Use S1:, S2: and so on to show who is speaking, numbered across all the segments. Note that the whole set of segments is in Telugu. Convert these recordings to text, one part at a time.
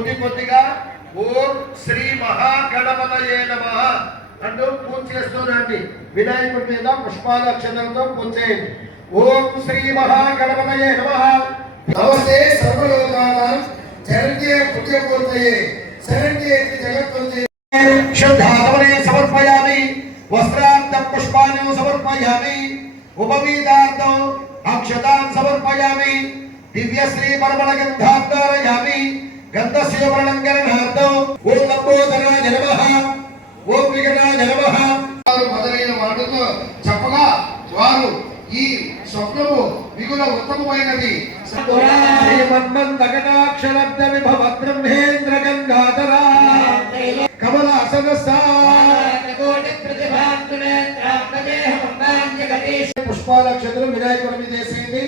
S1: కొద్ది కొద్దిగా. ఓం శ్రీ మహాగణపతయే నమ. అంటూ పూజ చేస్తూనండి వినాయకుడి మీద పుష్పాల అక్షరంతో పూజ చేయండి. ఓం శ్రీ మహాగణపతయే నమ. నమస్తే సర్వలోకానాం. చరణ్యే పుణ్యపూర్తయే శరణ్యే జగత్పూర్తయే శుద్ధాత్మనే సమర్పయామి. వస్త్రార్థం పుష్పాన్ని సమర్పయామి. ఉపవీతార్థం అక్షతాన్ సమర్పయామి. దివ్యశ్రీ పరమణ గంధార్థారయామి. గంధస్య వర్ణం గణనార్థం ఓం లంబోదరాయ నమః ఓం విఘ్నాయ నమః వారు మొదలైన వాటితో చెప్పగా వారు ఈ స్వప్నము మిగుల ఉత్తమమైనది. శ్రీమన్మందకటాక్షరబ్ద విభవ బ్రహ్మేంద్ర గంగాధరా. కమలాసనస్థా పుష్పాల అక్షతలు వినాయకుడి మీద వేసేయండి.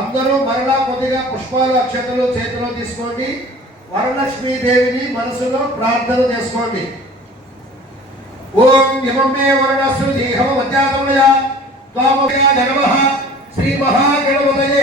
S1: అందరూ మరలా కొద్దిగా పుష్పాల అక్షతలు చేతిలో తీసుకోండి. వరలక్ష్మీదేవిని మనసులో ప్రార్థన చేసుకోండి. ఓం యమమే వరణస్సు దేహమ మధ్యాతమయ త్వామయ నమః. శ్రీ మహాగణపతయ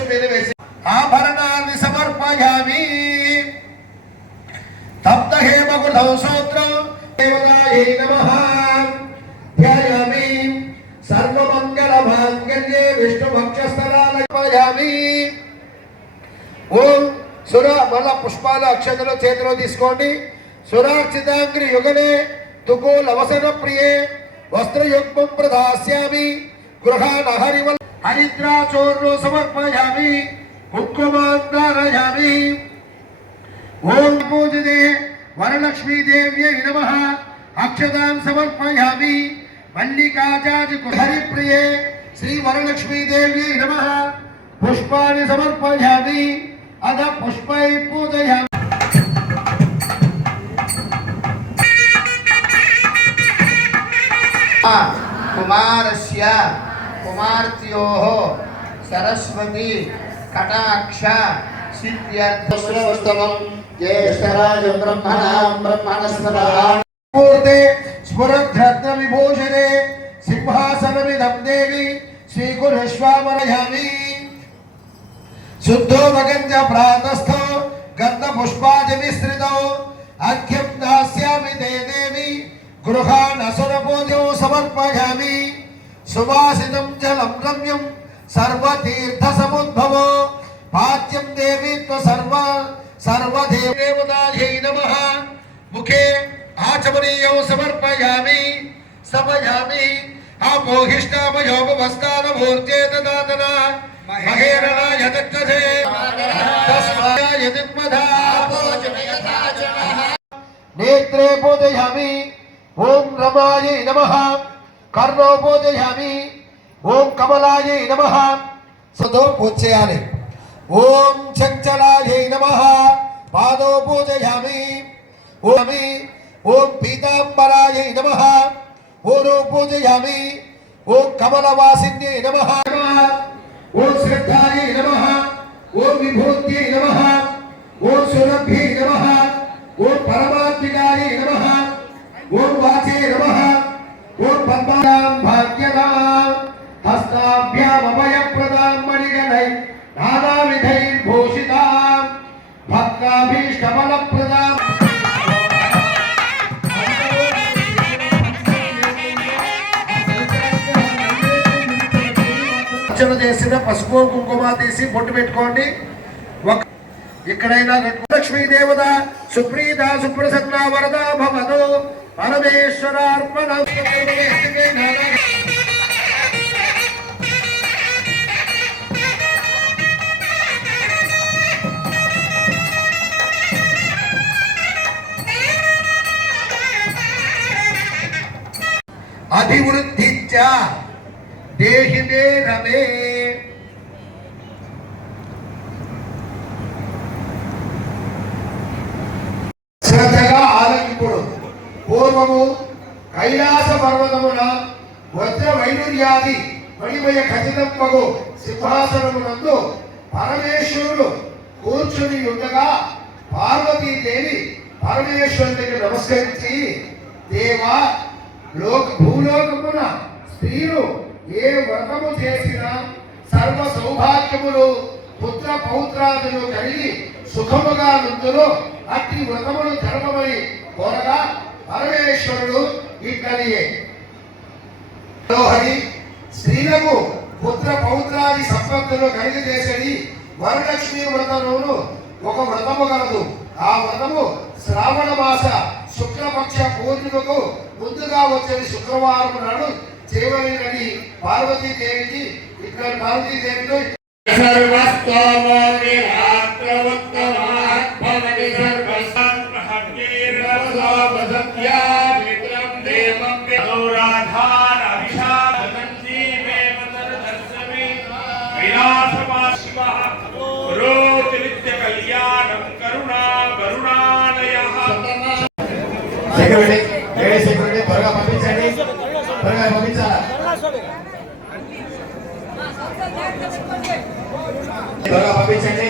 S1: అక్షతలు మీద వేసి. ఆభరణాన్ని సమర్పయామి. తప్త హేమకృతం సూత్రం. దేవరాయ నమ. ధ్యాయామి. సర్వమంగళ మాంగళ్యే విష్ణు భక్షస్థలాలయామి ఓం సుర మళ్ళా పుష్పాల అక్షతలు చేతిలో తీసుకోండి. సురార్చితాంగ్రి యుగనే తుకోల్ అవసర ప్రియే వస్త్రయుగ్మం ప్రదాస్యామి. గృహాణ హరివల్ హరిద్రాచోర్ణో సమర్పయామి కుంకుమాంధారయామి ఓం పూజనే వరలక్ష్మీదేవ్యై నమః అక్షతాన్ సమర్పయామి మల్లికాచార్య హరిప్రియే శ్రీ వరలక్ష్మీదేవ్యై నమః పుష్పాన్ని సమర్పయామి అద పుష్పై పూజయామి
S2: కుమార్తెయోः సరస్వతి కటాక్ష సిద్ధ్యర్థం జ్యేష్ఠరాజం బ్రహ్మణాం బ్రహ్మణస్పదాం
S1: పూర్తే స్ఫురద్రత్న విభూషణే సింహాసనమిదం దేవి స్వీకురుష్వామరయామి శుద్ధో మగంజ ప్రాతస్థో గంధ పుష్పాది విస్తృతో అర్ఘ్యం దాస్యామి తే దేవి గృహాన్ అసుర పూజో సమర్పయామి. సువాసితం జలం గమ్యం సర్వతీర్థ సముద్భవో పాద్యం దేవి సర్వ సర్వదేవతాయై నమః. ముఖే ఆచమనీయం సమర్పయామి సమయామి. ఆపోహిష్టామయోపవస్థానమూర్చేతదాతన మహేరణాయ దక్షసే. తస్మాయ దిగ్మధా నేత్రే పూజయామి ఓం రమాయై నమః. కర్ణో పూజయామి ఓం కమలాయై నమః. సదో పూజ చేయాలి ఓం చంచలాయై నమః. పాదో పూజయామి. ఓమి ఓం పీతాంబరాయై నమః. ఓరో పూజయామి. ఓం కమలవాసిన్యై నమః. ఓం శ్రద్ధాయై నమః. ఓం విభూత్యై నమః. ఓం సురభ్యై నమః. ఓం పరమాత్మికాయై ఓం పద్మాం భాగ్యదాం హస్తాభ్యామభయప్రదాం మణిగణై నానావిధైర్భూషితాం భక్తాభీష్టఫలప్రదాం. అర్చన చేసిన పసుపు కుంకుమ తీసి బొట్టు పెట్టుకోండి. ఎక్కడైనా లక్ష్మీ దేవత సుప్రీత సుప్రసన్న వరద భవదు పరమేశ్వరార్పణ అభివృద్ధి దేహి మే రమే పూర్వము కైలాస పర్వతమున వజ్ర వైడూర్యాది మణిమయ ఖచ్చితమ్మగు సింహాసనమునందు పరమేశ్వరుడు కూర్చుని ఉండగా పార్వతీదేవి పరమేశ్వరుడికి నమస్కరించి దేవా లోక భూలోకమున స్త్రీలు ఏ వ్రతము చేసినా సర్వ సౌభాగ్యములు పుత్ర పౌత్రాదులు కలిగి సుఖముగా నుందులో అట్టి వ్రతములు ధర్మమని కోరగా పరమేశ్వరుడు ఇక్కడియే. హరి స్త్రీలకు పుత్ర పౌత్రాది సంపత్తులు కలిగజేసేది వరలక్ష్మి వ్రతమును ఒక వ్రతము కలదు ఆ వ్రతము శ్రావణ మాస శుక్లపక్ష పూర్ణిమకు ముందుగా వచ్చేది శుక్రవారం నాడు చేయవలెనని పార్వతీదేవికి ఇక్కడ పార్వతీదేవితో
S2: పంపించండి త్వరగా పంపించాలా త్వరగా పంపించండి